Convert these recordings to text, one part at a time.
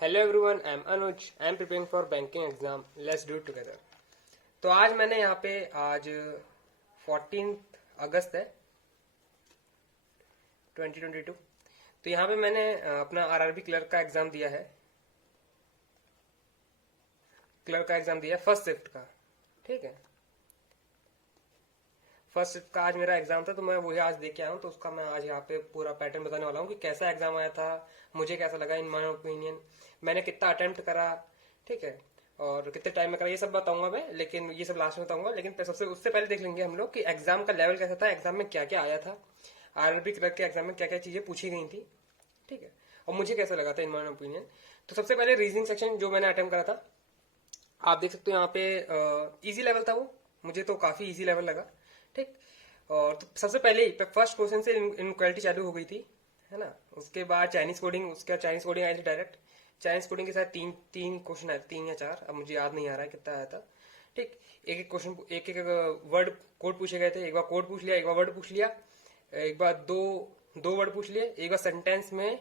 Hello everyone, I am Anuj. I am preparing for banking exam. Let's do it together. तो आज मैंने यहाँ पे आज 14 अगस्त है 2022। तो यहाँ पे मैंने अपना आरआरबी क्लर्क का एग्जाम दिया है। क्लर्क का एग्जाम दिया फर्स्ट शिफ्ट का। ठीक है, फर्स्ट शिफ्ट का आज मेरा एग्जाम था, तो मैं वही आज दे के आया हूँ। तो उसका मैं आज यहाँ पे पूरा पैटर्न बताने वाला हूँ कि कैसा एग्जाम आया था, मुझे कैसा लगा, इन माय ओपिनियन मैंने कितना अटेम्प्ट करा, ठीक है, और कितने टाइम में करा, ये सब बताऊंगा मैं। लेकिन ये सब लास्ट में बताऊंगा। लेकिन सबसे उससे पहले देख लेंगे हम लोग कि एग्जाम का लेवल कैसा था, एग्जाम में क्या क्या आया था, आरआरबी क्लर्क के एग्जाम में क्या क्या चीजें पूछी गई थी, ठीक है, और मुझे कैसा लगा था इन माय ओपिनियन। तो सबसे पहले रीजनिंग सेक्शन जो मैंने अटेम्प्ट करा था, आप देख सकते हो यहाँ पे इजी लेवल था वो, मुझे तो काफी इजी लेवल लगा। ठीक, और तो सबसे पहले ही फर्स्ट क्वेश्चन से इनक्वालिटी चालू हो गई थी, है ना। उसके बाद चाइनीज कोडिंग, उसके बाद चाइनीज कोडिंग आई थी डायरेक्ट। चाइनीज कोडिंग के साथ तीन तीन क्वेश्चन आए, 3 या 4, अब मुझे याद नहीं आ रहा है कितना आया था। ठीक, एक एक क्वेश्चन, एक एक वर्ड कोड पूछे गए थे। एक बार कोड पूछ लिया, एक बार वर्ड पूछ लिया, एक बार दो दो वर्ड पूछ लिए, एक बार सेंटेंस में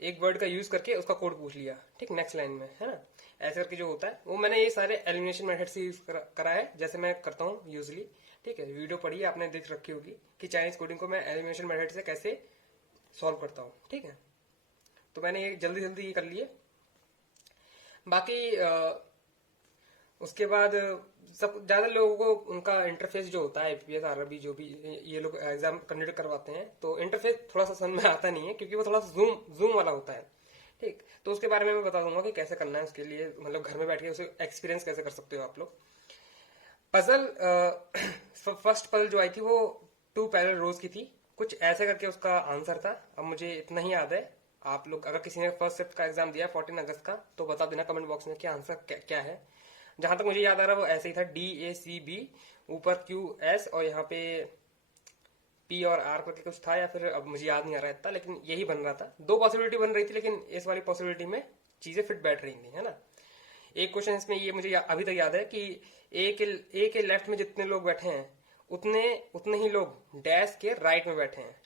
एक वर्ड का यूज करके उसका कोड पूछ लिया। ठीक, नेक्स्ट लाइन में, है ना। ऐसे करके जो होता है वो मैंने ये सारे एलिमिनेशन मेथड से यूज करा है, जैसे मैं करता हूँ यूजली। ठीक है, वीडियो पढ़ी है आपने, देख रखी होगी कि चाइनीज कोडिंग को मैं एलिमिनेशन मेथड से कैसे सॉल्व करता हूँ। ठीक है, तो मैंने ये जल्दी जल्दी ये कर लिए। बाकी उसके बाद सब ज्यादा लोगों को उनका इंटरफेस जो होता है आईपीएस आरआरबी जो भी ये लोग एग्जाम कंडक्ट करवाते हैं, तो इंटरफेस थोड़ा सा समझ में आता नहीं है, क्योंकि वो थोड़ा सा जूम जूम वाला होता है। ठीक, तो उसके बारे में मैं बता दूंगा कि कैसे करना है, उसके लिए मतलब घर में बैठ के उसे एक्सपीरियंस कैसे कर सकते हो आप लोग। पजल फर्स्ट पजल जो आई थी वो 2 पैरेलल रोज की थी, कुछ ऐसे करके उसका आंसर था। अब मुझे इतना ही याद है। आप लोग अगर किसी ने फर्स्ट शिफ्ट का एग्जाम दिया 14 अगस्त का, तो बता देना कमेंट बॉक्स में कि आंसर क्या है। जहां तक मुझे याद आ रहा है वो ऐसे ही था, DACB, ऊपर QS, और यहाँ पे P और R करके कुछ था, या फिर अब मुझे याद नहीं आ रहा इतना, लेकिन यही बन रहा था। दो पॉसिबिलिटी बन रही थी, लेकिन इस वाली पॉसिबिलिटी में चीजें फिट बैठ रही थी, है ना। एक क्वेश्चन इसमें ये मुझे अभी तक याद है कि ए के लेफ्ट में जितने लोग बैठे हैं, उतने उतने ही लोग डैश के राइट में बैठे हैं।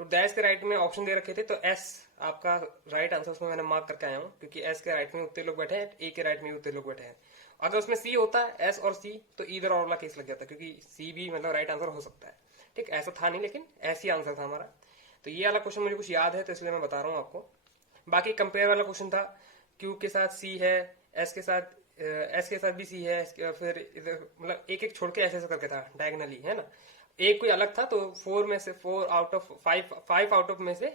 तो डैश के राइट में ऑप्शन दे रखे थे, तो एस आपका राइट आंसर उसमें मैंने मार्क करके आया हूँ, क्योंकि एस के राइट में उतने लोग बैठे हैं, ए के राइट में उतने लोग बैठे हैं। अगर उसमें सी होता है, एस और सी, तो इधर और वाला केस लग जाता, क्योंकि सी भी मतलब राइट आंसर हो सकता है। ठीक, ऐसा था नहीं, लेकिन ऐसी आंसर था हमारा। तो ये वाला क्वेश्चन मुझे कुछ याद है, तो इसलिए मैं बता रहा हूँ आपको। बाकी कंपेयर वाला क्वेश्चन था, क्यू के साथ सी है, एस के साथ एस के साथ भी सी है, फिर इधर मतलब एक एक छोड़ के ऐसे ऐसे करके था डायगनली, है ना। एक कोई अलग था, तो 5 आउट ऑफ में से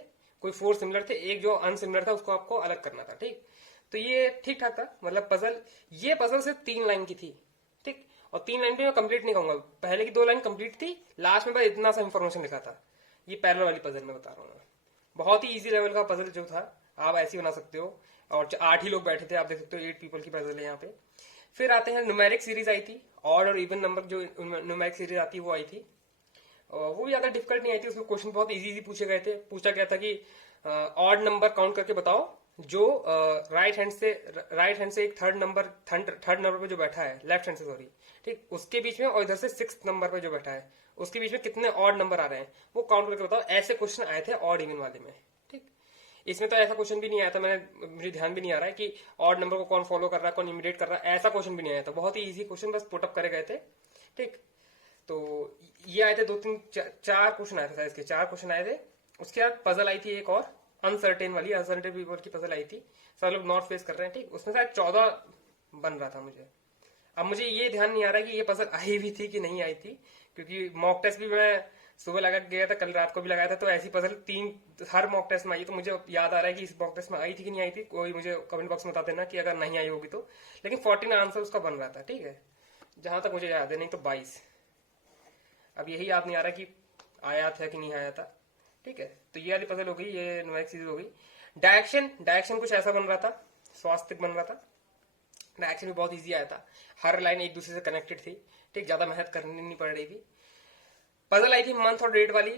कोई 4 सिमिलर थे, एक जो अनसिमिलर था उसको आपको अलग करना था। ठीक, तो ये ठीक ठाक था, मतलब पजल, ये पजल सिर्फ 3 लाइन की थी। ठीक, और 3 लाइन भी मैं कंप्लीट नहीं कहूंगा, पहले की 2 लाइन कंप्लीट थी, लास्ट में बस इतना सा इंफॉर्मेशन लिखा था। ये पैरेलल वाली पजल मैं बता रहा हूँ। बहुत ही इजी लेवल का पजल जो था, आप ऐसे ही बना सकते हो। और 8 ही लोग बैठे थे, आप देख सकते हो 8 पीपल की पजल है यहाँ पे। फिर आते हैं न्यूमेरिक सीरीज आई थी, ऑड और इवन नंबर जो न्यूमेरिक सीरीज आती है वो आई थी। और वो ज्यादा डिफिकल्ट नहीं आई थी, उसमें क्वेश्चन बहुत इजी इजी पूछे गए थे। पूछा गया था कि ऑड नंबर काउंट करके बताओ जो राइट हैंड से एक थर्ड नंबर पे जो बैठा है, लेफ्ट हैंड से सॉरी, ठीक, उसके बीच में, और इधर से 6th नंबर पे जो बैठा है उसके बीच में कितने ऑड नंबर आ रहे हैं, वो काउंट करके बताओ। ऐसे क्वेश्चन आए थे ऑड इवन वाले में। ठीक, इसमें तो ऐसा क्वेश्चन भी नहीं आया था, मुझे ध्यान भी नहीं आ रहा है कि ऑड नंबर को कौन फॉलो कर रहा है, कौन इमिडिएट कर रहा है, ऐसा क्वेश्चन भी नहीं आया था। बहुत ही इजी क्वेश्चन बस पुटअप करे गए थे। ठीक, तो ये आए थे 2 3 4 क्वेश्चन आए थे, शायद इसके 4 क्वेश्चन आए थे। उसके बाद पजल आई थी एक और, अनसर्टेन पीपल की पजल आई थी। सब लोग नॉट फेस कर रहे हैं, ठीक, उसमें शायद 14 बन रहा था मुझे। अब मुझे ये ध्यान नहीं आ रहा कि ये पजल आई भी थी कि नहीं आई थी, क्योंकि मॉक टेस्ट भी मैं सुबह लगा गया था, कल रात को भी लगाया था, तो ऐसी पजल 3 हर मॉक टेस्ट में आई। तो मुझे याद आ रहा है कि इस मॉक टेस्ट में आई थी कि नहीं आई थी, कोई मुझे कमेंट बॉक्स में बता देना कि अगर नहीं आई होगी तो। लेकिन 14 आंसर उसका बन रहा था, ठीक है, जहां तक मुझे याद है, नहीं तो 22। अब यही याद नहीं आ रहा कि आया था कि नहीं आया था। ठीक है, तो ये वाली पजल हो गई, ये न्यूमेरिक सीरीज हो गई। डायरेक्शन कुछ ऐसा बन रहा था, स्वास्थ्य बन रहा था। डायरेक्शन भी बहुत इजी आया था, हर लाइन एक दूसरे से कनेक्टेड थी। ठीक, ज्यादा मेहनत करनी नहीं पड़ रही थी। पजल आई थी मंथ और डेट वाली।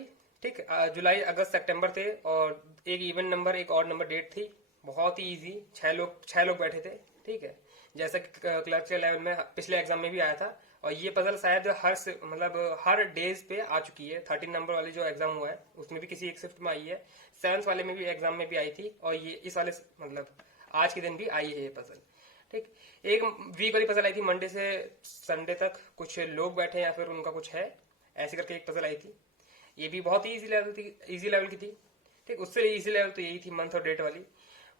ठीक, जुलाई अगस्त सितंबर थे, और एक इवन नंबर एक और नंबर डेट थी। बहुत ही इजी, 6 लोग बैठे थे। ठीक है, जैसा कि क्लर्क के लेवल में पिछले एग्जाम में भी आया था। और ये पजल शायद मतलब हर डेज पे आ चुकी है। 13 नंबर वाली जो एग्जाम हुआ है उसमें भी किसी एक शिफ्ट में आई है, 7th वाले में भी एग्जाम में भी आई थी, और ये इस वाले मतलब आज के दिन भी आई है ये पजल। ठीक, एक वीक वाली पजल आई थी, मंडे से संडे तक कुछ लोग बैठे या फिर उनका कुछ है, ऐसे करके एक पजल आई थी। ये भी बहुत ही इजी लेवल की थी। ठीक, उससे इजी लेवल तो यही थी, मंथ और डेट वाली।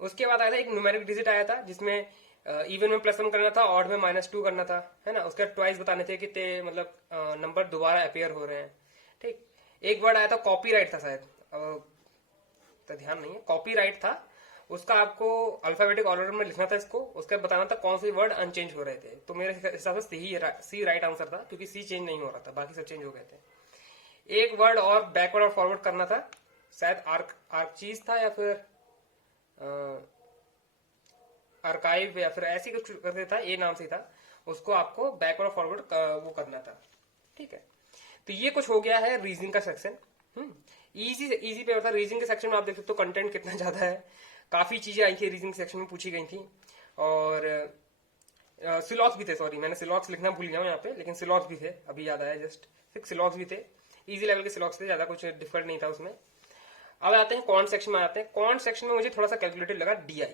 उसके बाद आया था एक न्यूमेरिक डिजिट आया था, जिसमें इवन में +1 करना था, ऑड में -2 करना था, है ना। उसके ट्वाइस बताने थे कि मतलब नंबर दोबारा अपेयर हो रहे हैं। ठीक, एक वर्ड आया था कॉपीराइट था शायद, तो ध्यान नहीं है, कॉपीराइट था। उसका आपको अल्फाबेटिक ऑर्डर में लिखना था इसको, उसका बताना था कौन से वर्ड अनचेंज हो रहे थे। तो मेरे हिसाब से सी राइट आंसर था, क्योंकि सी चेंज नहीं हो रहा था, बाकी सब चेंज हो गए थे। एक वर्ड और बैकवर्ड और फॉरवर्ड करना था, शायद आर्कचीज था या फिर आर्काइव या फिर ऐसी कुछ करते था, ये नाम से था। उसको आपको बैकवर्ड फॉरवर्ड वो करना था। ठीक है, तो ये कुछ हो गया है रीजनिंग का सेक्शन। इजी से इजी पेपर था। रीजनिंग के सेक्शन में आप देख सकते हो कंटेंट कितना ज्यादा है, काफी चीजें आई थी रीजनिंग सेक्शन में, पूछी गई थी। और सिलॉक्स भी थे, सॉरी मैंने सिलॉक्स लिखना भूल गया हूँ यहाँ पे, लेकिन सिलॉक्स भी थे, अभी याद आया जस्ट। सिलॉक्स भी थे, इजी लेवल के सिलॉक्स थे, ज्यादा कुछ डिफिकल्ट नहीं था उसमें। अब आते हैं कॉन्ट सेक्शन में। आते हैं कॉन्ट सेक्शन में, मुझे थोड़ा सा कैलकुलेटेड लगा DI,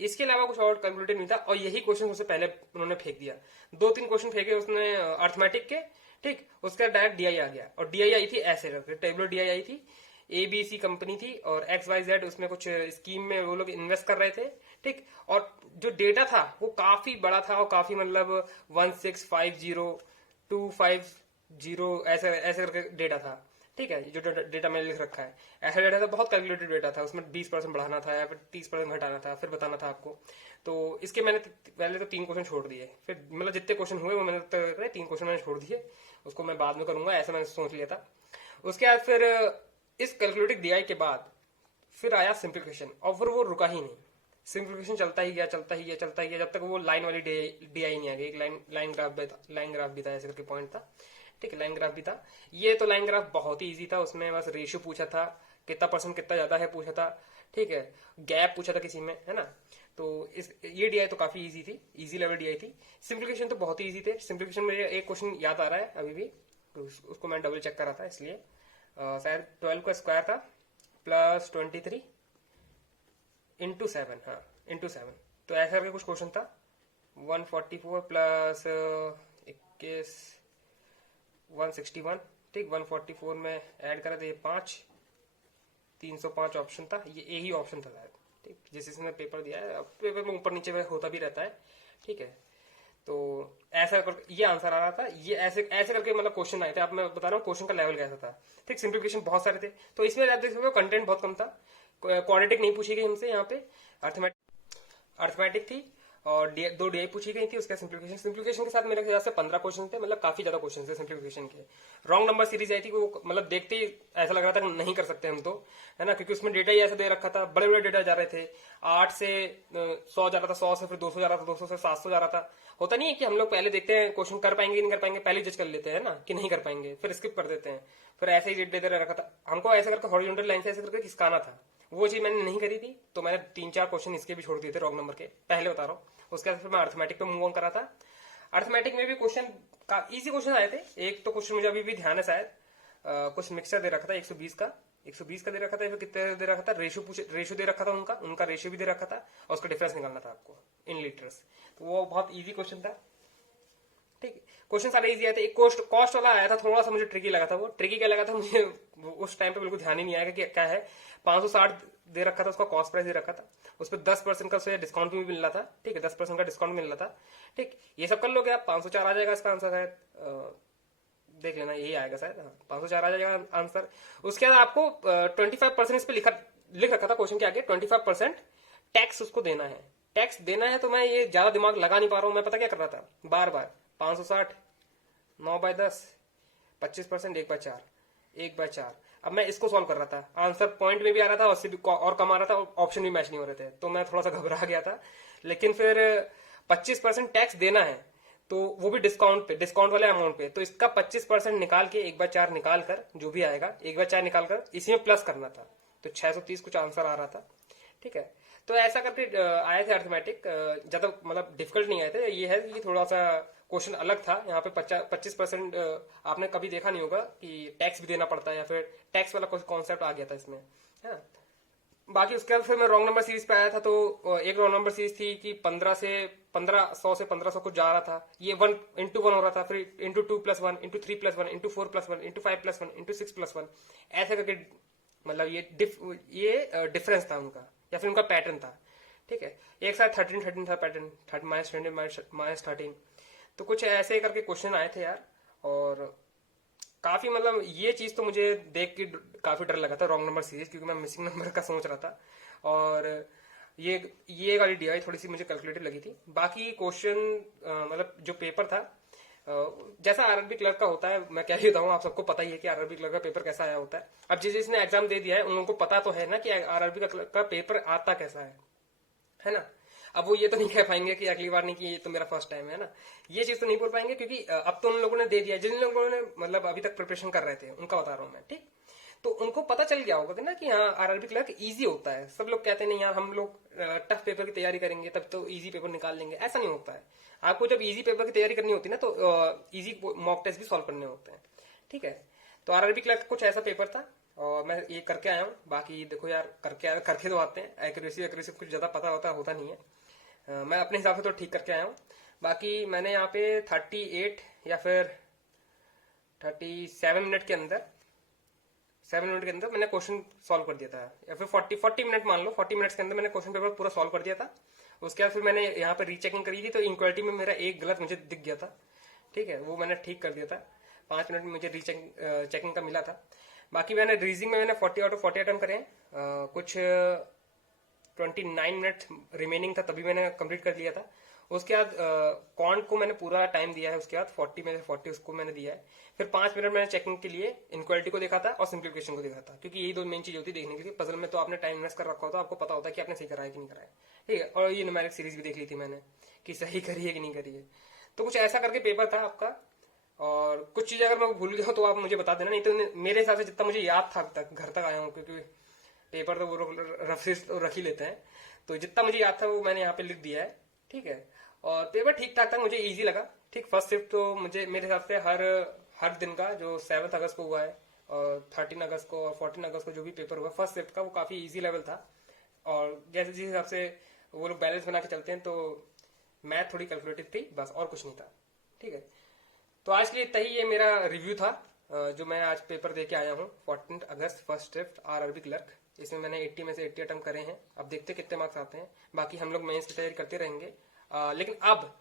इसके अलावा कुछ और कैलकुलेटेड नहीं था। और यही क्वेश्चन उससे पहले उन्होंने फेंक दिया, 2-3 क्वेश्चन फेंके उसने अर्थमेटिक के। ठीक, उसके बाद डायरेक्ट DI आ गया, और DI आई थी ऐसे करके, टेबलर DI आई थी। ABC कंपनी थी और XYZ उसमें कुछ स्कीम में वो लोग इन्वेस्ट कर रहे थे। ठीक, और जो डेटा था वो काफी बड़ा था, और काफी मतलब 1650250 ऐसे ऐसे करके डेटा था। ठीक है, जो डेटा मैंने लिख रखा है, ऐसा डेटा था, बहुत कैलकुलेटेड डेटा था। उसमें 20% बढ़ाना था या फिर 30% घटाना था, फिर बताना था आपको। तो इसके मैंने पहले तो 3 क्वेश्चन छोड़ दिए, फिर मतलब जितने क्वेश्चन हुए वो मैंने 3 क्वेश्चन मैंने छोड़ दिए, उसको मैं बाद में करूंगा, ऐसा मैंने सोच लिया था। उसके बाद फिर इस कैलकुलेटेड DI के बाद फिर आया सिंप्लीफिकेशन, और फिर वो रुका ही नहीं। सिंप्लीफिकेशन चलता ही गया, चलता ही गया, चलता ही गया, जब तक वो लाइन वाली DI नहीं आ गई। एक लाइन ग्राफ भी था, ऐसे करके पॉइंट था। ठीक है, लाइन ग्राफ भी था। ये तो लाइन ग्राफ बहुत ही इजी था, उसमें बस रेशियो पूछा था, कितना परसेंट कितना ज्यादा है पूछा था। ठीक है, गैप पूछा था किसी में, है ना। तो ये DI तो काफी इजी थी, इजी लेवल DI थी। सिंप्लीफिकेशन तो बहुत ही इजी थे। सिंप्लीफिकेशन में एक क्वेश्चन याद आ रहा है अभी भी, तो उसको मैं डबल चेक कर रहा था, इसलिए शायद 12 का स्क्वायर था +23 इंटू 7, हाँ इंटू 7। तो ऐसा करके कुछ क्वेश्चन था। 144 प्लस 21 161। ठीक, 144 में ऐड करा तो ये 5, 305 ऑप्शन था, ये यही ऑप्शन था शायद। ठीक, जिस इसने पेपर दिया है, पेपर में ऊपर नीचे होता भी रहता है। ठीक है, तो ऐसा कर ये आंसर आ रहा था। ये ऐसे ऐसे करके मतलब क्वेश्चन आए थे। अब मैं बता रहा हूँ क्वेश्चन का लेवल कैसा था। ठीक, सिंप्लीफिकेशन बहुत सारे थे, तो इसमें आप देख सकते हो कंटेंट बहुत कम था। क्वाड्रेटिक नहीं पूछी गई हमसे यहाँ पे, अर्थमेटिक थी, और 2 DI पूछी गई थी। उसका सिंप्लीफिकेशन के साथ मेरे ख्याल से 15 क्वेश्चन थे, मतलब काफी ज्यादा क्वेश्चन थे सिंप्लीफिकेशन के। रॉन्ग नंबर सीरीज आई थी, वो मतलब देखते ही ऐसा लग रहा था नहीं कर सकते हम तो, है ना, क्योंकि उसमें डेटा ही ऐसा दे रखा था, बड़े बड़े डेटा जा रहे थे। 8 से 100 जा रहा था, 100 से फिर 200 जा रहा था, 200 से 700 जा रहा था। होता नहीं है कि हम लोग पहले देखते हैं क्वेश्चन कर पाएंगे नहीं कर पाएंगे, पहले जज कर लेते हैं ना कि नहीं कर पाएंगे, फिर स्किप कर देते हैं, फिर ऐसे ही डेटा दे रखा था हमको, ऐसे करके हॉरिजॉन्टल लाइन से ऐसे करके खिसकाना था। वो चीज मैंने नहीं करी थी, तो मैंने 3-4 क्वेश्चन इसके भी छोड़ दिए थे रॉन्ग नंबर के, पहले बता रहा हूँ। उसके बाद फिर मैं अर्थमेटिक पे मूव ऑन करा था। अर्थमेटिक में भी क्वेश्चन इजी क्वेश्चन आए थे। एक तो क्वेश्चन मुझे अभी भी ध्यान है, शायद कुछ मिक्सचर दे रखा था 120 का दे रखा था, फिर कितने दे रखा था, रेशियो दे रखा था, उनका रेशियो भी दे रखा था, और उसका डिफरेंस निकालना था आपको इन लीटर्स। तो वो बहुत इजी क्वेश्चन था। ठीक, क्वेश्चन सारे इजी आए थे। एक कॉस्ट वाला आया था, थोड़ा सा मुझे ट्रिकी लगा था। वो ट्रिकी क्या लगा था मुझे उस टाइम पे बिल्कुल ध्यान ही नहीं आया कि क्या है। 560 दे रखा था, उसका कॉस्ट प्राइस दे रखा था, उस पर 10% का डिस्काउंट भी मिल रहा था। ठीक है, 10% का डिस्काउंट मिल रहा था। ठीक, ये सब कर लोगे आप, 504 आ जाएगा इसका आंसर शायद, देख लेना यही आएगा शायद, हाँ 504 आ जाएगा आंसर। उसके बाद आपको 25% इस पे लिख रखा था क्वेश्चन के आगे, 25% टैक्स उसको देना है। टैक्स देना है, तो मैं ये ज्यादा दिमाग लगा नहीं पा रहा हूं। मैं पता क्या कर रहा था, बार बार 560 9/10 25%, 1/4 1/4। अब मैं इसको सॉल्व कर रहा था, आंसर पॉइंट में भी आ रहा था, उससे भी और कम आ रहा था, ऑप्शन भी मैच नहीं हो रहे थे, तो मैं थोड़ा सा घबरा गया था। लेकिन फिर 25% टैक्स देना है, तो वो भी डिस्काउंट वाले अमाउंट पे, तो इसका 25% निकाल के 1/4 निकाल कर, जो भी आएगा 1/4 निकाल कर इसी में प्लस करना था, तो 630 कुछ आंसर आ रहा था। ठीक है, तो ऐसा करके आए थे अर्थमेटिक, ज्यादा मतलब डिफिकल्ट नहीं आए थे। ये है कि थोड़ा सा क्वेश्चन अलग था यहाँ पे। 25% आपने कभी देखा नहीं होगा कि टैक्स भी देना पड़ता है, या फिर टैक्स वाला कोई कॉन्सेप्ट आ गया था इसमें, है ना। बाकी उसके बाद फिर मैं रॉन्ग नंबर सीरीज पे आया था, तो एक रॉन्ग नंबर सीरीज थी कि 1500 से 1500 कुछ जा रहा था, ये 1 into 1 हो रहा था, फिर into 2+1 into 3+1 into 4+1 into 5+1 into 6+1, ऐसे करके मतलब ये डिफरेंस था उनका, या फिर उनका पैटर्न था। ठीक है, एक साथ 13 था पैटर्न, -20 -13, तो कुछ ऐसे करके क्वेश्चन आए थे यार। और काफी मतलब ये चीज तो मुझे देख के काफी डर लगा था रॉन्ग नंबर सीरीज, क्योंकि मैं मिसिंग नंबर का सोच रहा था। और ये वाली डीआई थोड़ी सी मुझे कैलकुलेटिव लगी थी। बाकी क्वेश्चन मतलब जो पेपर था जैसा आरआरबी क्लर्क का होता है, मैं क्या ही बताऊं, आप सबको पता ही है कि आरआरबी क्लर्क का पेपर कैसा आया होता है। अब जिसने एग्जाम दे दिया है उन लोगों को पता तो है ना कि आरआरबी का पेपर आता कैसा है ना। अब वो ये तो नहीं कह पाएंगे कि अगली बार नहीं, कि ये तो मेरा फर्स्ट टाइम है ना, ये चीज तो नहीं बोल पाएंगे, क्योंकि अब तो उन लोगों ने दे दिया, जिन लोगों ने मतलब अभी तक प्रिपरेशन कर रहे थे उनका बता रहा हूँ मैं। ठीक, तो उनको पता चल गया होगा ना कि हाँ आरआरबी क्लर्क इजी होता है। सब लोग कहते हैं नहीं यार हम लोग टफ पेपर की तैयारी करेंगे तब तो इजी पेपर निकाल लेंगे, ऐसा नहीं होता है। आपको जब इजी पेपर की तैयारी करनी होती है ना, तो इजी मॉक टेस्ट भी सॉल्व करने होते हैं। ठीक है, तो आरआरबी क्लर्क कुछ ऐसा पेपर था, और मैं ये करके आया हूँ। बाकी देखो यार, करके तो आते हैं, एक्यूरेसी कुछ ज्यादा पता होता नहीं है। मैं अपने हिसाब से तो ठीक करके आया हूँ। बाकी मैंने यहाँ पे 38 या फिर 37 मिनट के अंदर 7 मिनट के अंदर मैंने क्वेश्चन सॉल्व कर दिया था, या फिर 40 मिनट मान लो, 40 मिनट्स के अंदर मैंने क्वेश्चन पेपर पूरा सॉल्व कर दिया था। उसके बाद फिर मैंने यहाँ पे रीचेकिंग करी थी, तो इनक्वालिटी में मेरा एक गलत मुझे दिख गया था। ठीक है, वो मैंने ठीक कर दिया था, 5 मिनट में मुझे चेकिंग का मिला था। बाकी मैंने रीजनिंग में मैंने 40 अटेम्प्ट करे हैं, कुछ 29 मिनट रिमेनिंग था तभी मैंने कंप्लीट कर लिया था। उसके बाद कॉन्ट को मैंने पूरा टाइम दिया है, उसके बाद 40 में से 40 उसको मैंने दिया है। फिर 5 मिनट मैंने चेकिंग के लिए इनक्वालिटी को देखा था और सिंप्लीफिकेशन को देखा था, क्योंकि यही दो मेन चीज होती है देखने के लिए। पजल में तो आपने टाइम इन्वेस्ट कर रखा होता है, आपको पता होता है कि आपने सही करा है कि नहीं करा है। ठीक है, और ये न्यूमेरिक सीरीज भी देख ली थी मैंने कि सही करी है कि नहीं करी है। तो कुछ ऐसा करके पेपर था आपका। और कुछ चीजें अगर मैं भूल गया तो आप मुझे बता देना, नहीं तो मेरे हिसाब से जितना मुझे याद था तक घर तक आया हूँ, क्योंकि पेपर तो वो रफ से रख ही लेते हैं, तो जितना मुझे याद था वो मैंने यहाँ पे लिख दिया है। ठीक है, और पेपर ठीक ठाक था, मुझे इजी लगा। ठीक, फर्स्ट शिफ्ट तो मुझे मेरे हिसाब से हर दिन का जो 7 अगस्त को हुआ है और 13 अगस्त को और 14 अगस्त को जो भी पेपर हुआ फर्स्ट शिफ्ट का, वो काफी इजी लेवल था। और जैसे जिस हिसाब से वो लोग बैलेंस बना के चलते हैं, तो मैथ थोड़ी कैलकुलेटिव थी बस, और कुछ नहीं था। ठीक है, तो आज के लिए इतना ही, ये मेरा रिव्यू था जो मैं आज पेपर दे के आया हूँ 14 अगस्त फर्स्ट शिफ्ट आरआरबी क्लर्क। इसमें मैंने 80 में से 80 अटेम्प्ट करे हैं। अब देखते कितने मार्क्स आते हैं। बाकी हम लोग मेंस की तैयारी करते रहेंगे, लेकिन अब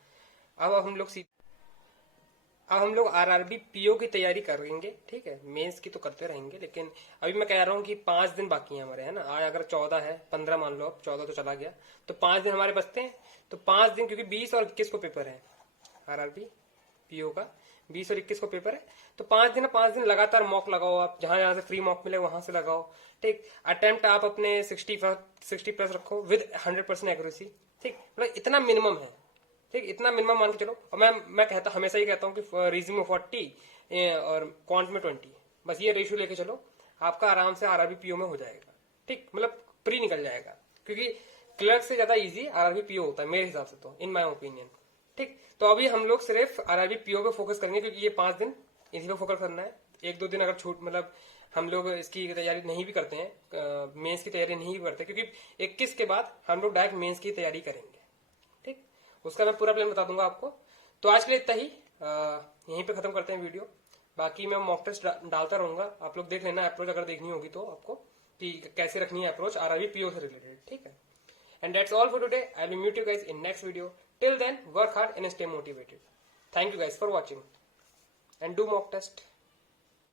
हम लोग आरआरबी पीओ की तैयारी करेंगे। ठीक है, मेंस की तो करते रहेंगे, लेकिन अभी मैं कह रहा हूँ कि 5 दिन बाकी हैं हमारे, है ना। आज अगर 14 है, 15 मान लो, अब 14 तो चला गया, तो 5 दिन हमारे बचते हैं। तो 5 दिन, क्योंकि 20 और 21 को पेपर है आरआरबी पीओ का, 20 और 21 को पेपर है, तो 5 दिन लगातार मॉक लगाओ। आप जहां जहां से फ्री मॉक मिले वहां से लगाओ। ठीक, अटेम्प्ट आप अपने 60 प्लस रखो विद 100% एक्यूरेसी। ठीक, मतलब इतना मिनिमम है। ठीक, इतना मिनिमम मान के चलो। और मैं हमेशा ही कहता हूँ कि रीजनिंग में 40 और क्वांट में 20, बस ये रेशियो लेके चलो, आपका आराम से आरआरबी पीओ में हो जाएगा। ठीक, मतलब प्री निकल जाएगा, क्योंकि क्लर्क से ज्यादा इजी आरआरबी पीओ होता है मेरे हिसाब से, तो इन माई ओपिनियन। ठीक, तो अभी हम लोग सिर्फ आरआरबी पीओ पे फोकस करेंगे, क्योंकि ये 5 दिन इसी पे फोकस करना है। 1-2 दिन अगर छूट, मतलब हम लोग इसकी तैयारी नहीं भी करते हैं, मेंस की तैयारी नहीं भी करते, क्योंकि 21 के बाद हम लोग डायरेक्ट मेंस की तैयारी करेंगे। ठीक, उसका मैं पूरा प्लान बता दूंगा आपको। तो आज के लिए इतना ही, यहीं पे खत्म करते हैं वीडियो। बाकी मैं मॉक टेस्ट डालता रहूंगा, आप लोग देख लेना अप्रोच अगर देखनी होगी तो आपको, कि कैसे रखनी है अप्रोच आरआरबी पीओ से रिलेटेड। ठीक है, and that's all for today. I will meet you guys in next video. Till then, work hard and stay motivated. Thank you guys for watching, and do mock test.